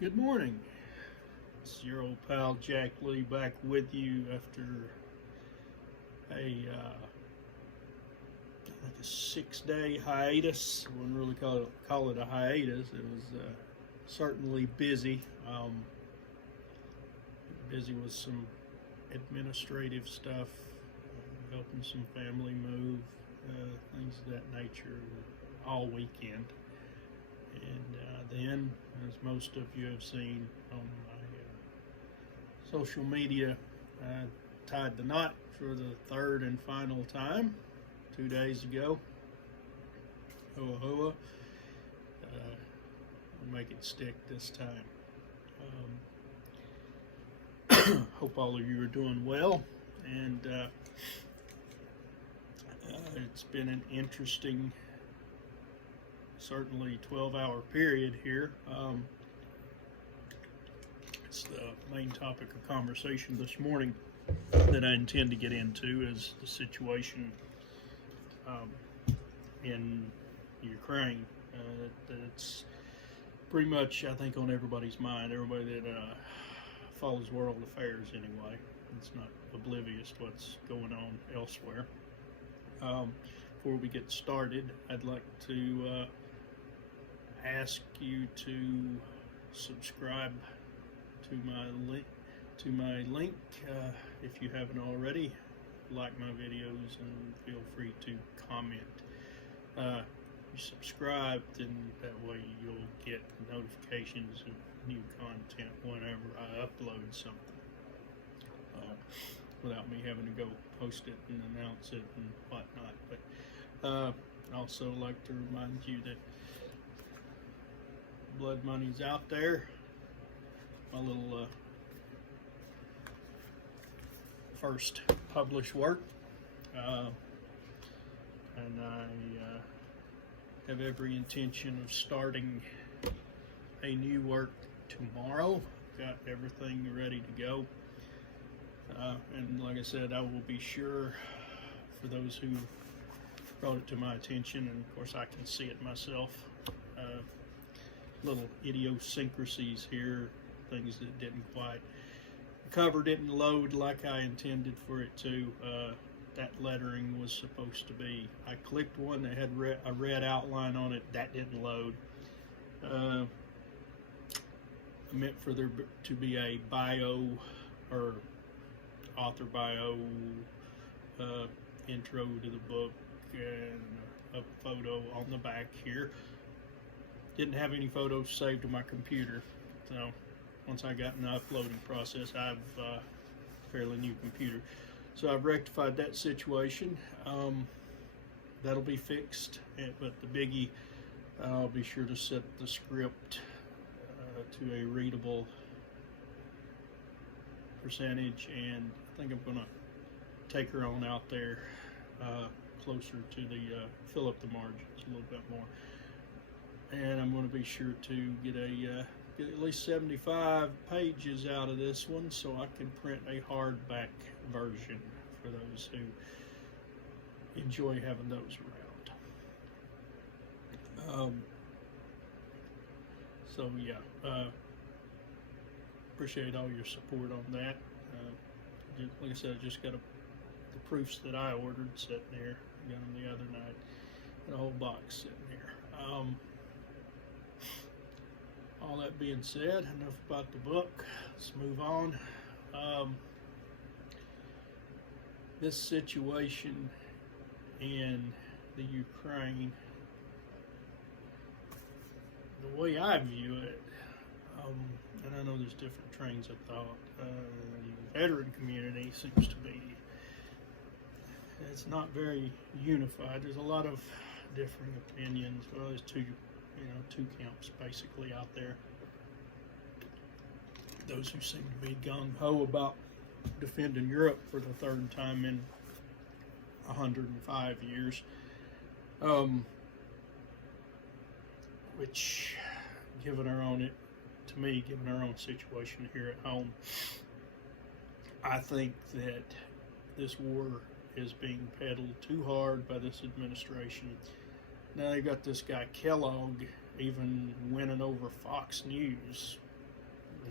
Good morning. It's your old pal Jack Lee back with you after like a 6-day hiatus. I wouldn't really call it a hiatus. It was certainly busy. Busy with some administrative stuff, helping some family move, things of that nature, all weekend. And then, as most of you have seen on my social media, I tied the knot for the third and final time 2 days ago. Hoa hoa. We'll make it stick this time. Hope all of you are doing well, and it's been an interesting, certainly 12-hour period here. It's the main topic of conversation this morning that I intend to get into is the situation in Ukraine. It's pretty much, I think, on everybody's mind. Everybody that follows world affairs anyway. It's not oblivious to what's going on elsewhere. Before we get started, I'd like to ask you to subscribe to my link if you haven't already. Like my videos and feel free to comment. You subscribed, and that way you'll get notifications of new content whenever I upload something, without me having to go post it and announce it and whatnot. But I'd also like to remind you that blood money's out there. My little first published work, and I have every intention of starting a new work tomorrow. Got everything ready to go, and like I said, I will be sure, for those who brought it to my attention, and of course I can see it myself, little idiosyncrasies here, things that didn't quite, the cover didn't load like I intended for it to. That lettering was supposed to be, I clicked one that had a red outline on it, that didn't load. I meant for there to be a bio or author bio, intro to the book, and a photo on the back here. Didn't have any photos saved to my computer, so once I got in the uploading process, I have a fairly new computer, so I've rectified that situation. That'll be fixed, but the biggie, I'll be sure to set the script to a readable percentage, and I think I'm gonna take her on out there closer to the fill up the margins a little bit more, and I'm going to be sure to get at least 75 pages out of this one so I can print a hardback version for those who enjoy having those around. So yeah, appreciate all your support on that. Like I said, I just got the proofs that I ordered sitting there. I got them the other night, and a whole box sitting here. All that being said, enough about the book. Let's move on. This situation in the Ukraine, the way I view it, and I know there's different trains of thought, the veteran community seems to be, it's not very unified. There's a lot of differing opinions. Well, there's two camps basically out there. Those who seem to be gung-ho about defending Europe for the third time in 105 years, which, given our own situation here at home, I think that this war is being peddled too hard by this administration. Now you got this guy Kellogg even winning over Fox News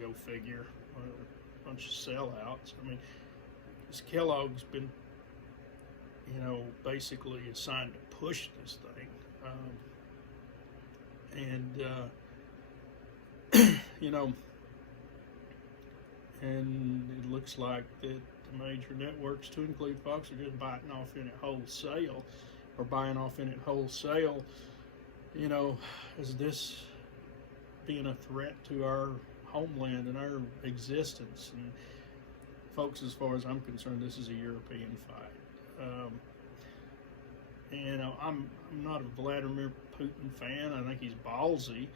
Go figure. A bunch of sellouts. I mean, this Kellogg's been, basically assigned to push this thing. And it looks like that the major networks, to include Fox, are just biting off in it wholesale, or buying off in it wholesale. Is this being a threat to our homeland and our existence? And folks, as far as I'm concerned, this is a European fight. I'm not a Vladimir Putin fan. I think he's ballsy.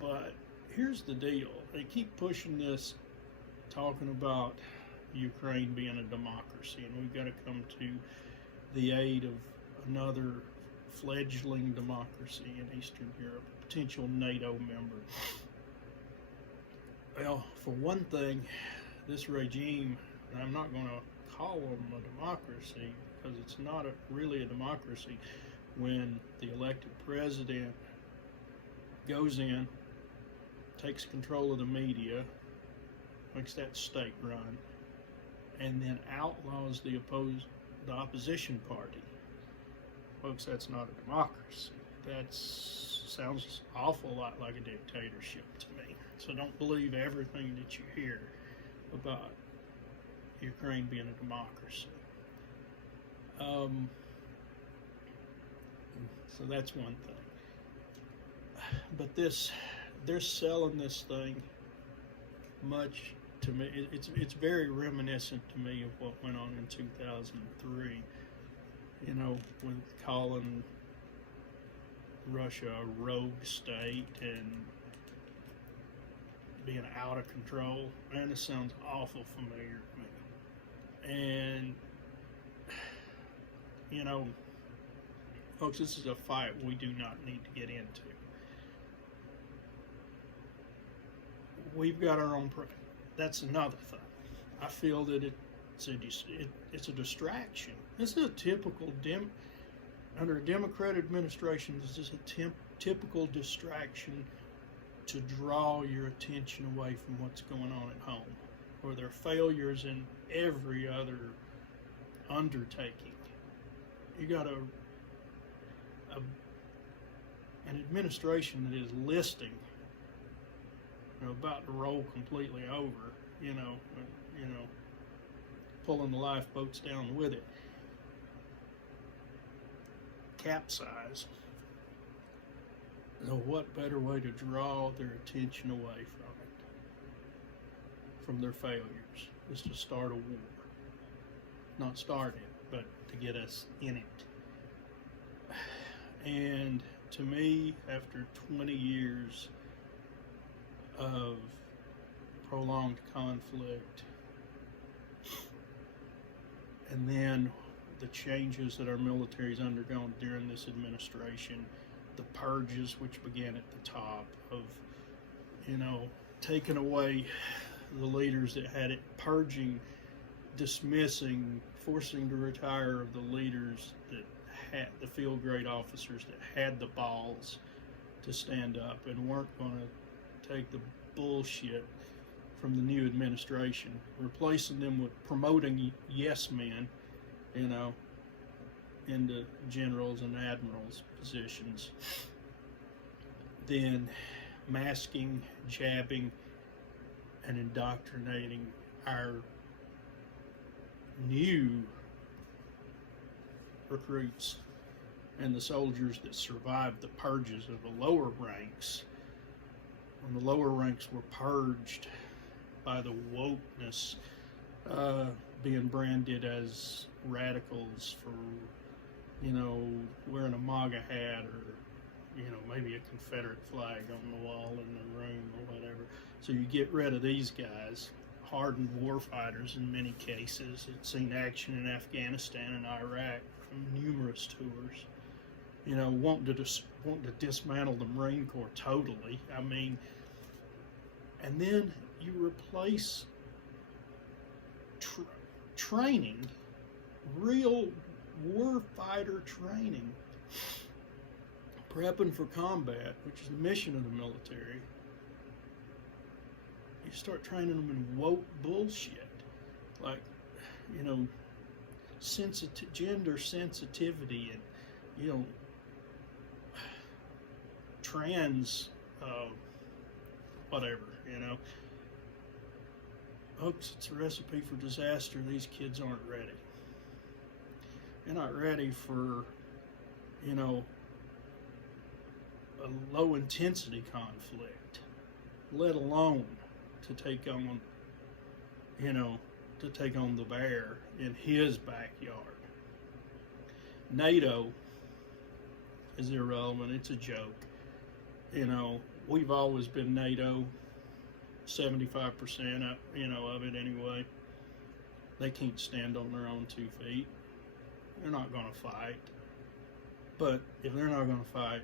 But here's the deal. They keep pushing this, talking about Ukraine being a democracy, and we've got to come to the aid of another fledgling democracy in Eastern Europe, a potential NATO member. Well, for one thing, this regime, and I'm not going to call them a democracy, because it's not really a democracy when the elected president goes in, takes control of the media, makes that state run, and then outlaws the opposition party. Folks, that's not a democracy. That sounds an awful lot like a dictatorship to me. So don't believe everything that you hear about Ukraine being a democracy. So that's one thing. But they're selling this thing much, to me, it's very reminiscent to me of what went on in 2003, with calling Russia a rogue state and being out of control. Man, this sounds awful familiar to me. And, folks, this is a fight we do not need to get into. We've got our own pride. That's another thing. I feel that it's a distraction. This is a typical under a Democrat administration. This is a typical distraction to draw your attention away from what's going on at home, where there are failures in every other undertaking. You got an administration that is listing, about to roll completely over, pulling the lifeboats down with it, capsize. So what better way to draw their attention away from it, from their failures, is to start a war. Not start it, but to get us in it. And to me, after 20 years of prolonged conflict, and then the changes that our military's undergone during this administration, the purges which began at the top of, taking away the leaders that had it, purging, dismissing, forcing to retire of the leaders that had the field grade officers that had the balls to stand up and weren't going to take the bullshit from the new administration, replacing them with promoting yes men, into generals and admirals positions, then masking, jabbing, and indoctrinating our new recruits and the soldiers that survived the purges of the lower ranks. When the lower ranks were purged by the wokeness, being branded as radicals for, wearing a MAGA hat or, maybe a Confederate flag on the wall in the room or whatever. So you get rid of these guys, hardened war fighters in many cases. It's seen action in Afghanistan and Iraq from numerous tours. Wanting to dismantle the Marine Corps totally. And then you replace training, real warfighter training, prepping for combat, which is the mission of the military, you start training them in woke bullshit, like, you know, gender sensitivity, and, you know, trans, whatever, you know. Folks, it's a recipe for disaster. These kids aren't ready. They're not ready for, you know, a low intensity conflict, let alone to take on, you know, to take on the bear in his backyard. NATO is irrelevant. It's a joke. You know, we've always been NATO, 75% of, you know, of it anyway. They can't stand on their own 2 feet. They're not going to fight. But if they're not going to fight,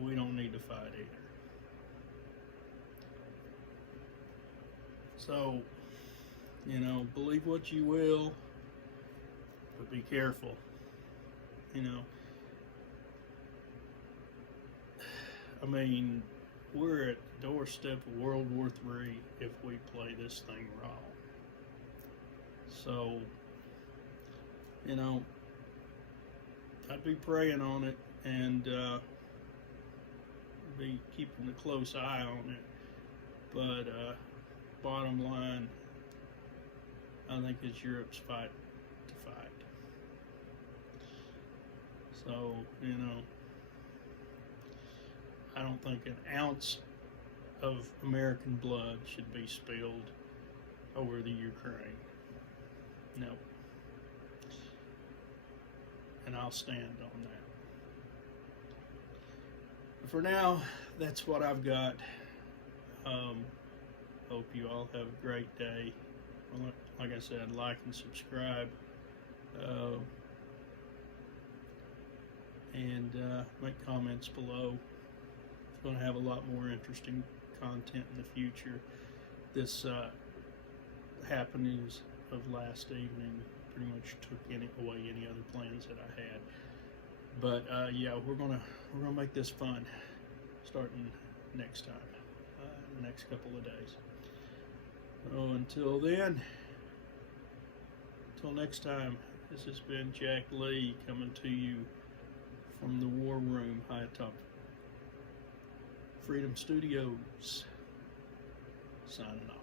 we don't need to fight either. So, you know, believe what you will, but be careful. You know, I mean, we're at the doorstep of World War III if we play this thing wrong. So, you know, I'd be praying on it and be keeping a close eye on it. But bottom line, I think it's Europe's fight to fight. So, you know, I don't think an ounce of American blood should be spilled over the Ukraine. No. And I'll stand on that. But for now, that's what I've got. Hope you all have a great day. Like I said, like and subscribe. And make comments below. It's going to have a lot more interesting content in the future. This happenings of last evening pretty much took away any other plans that I had. But yeah, we're gonna make this fun starting next time, the next couple of days. Oh, until then, until next time, this has been Jack Lee coming to you from the War Room high atop Freedom Studios, signing off.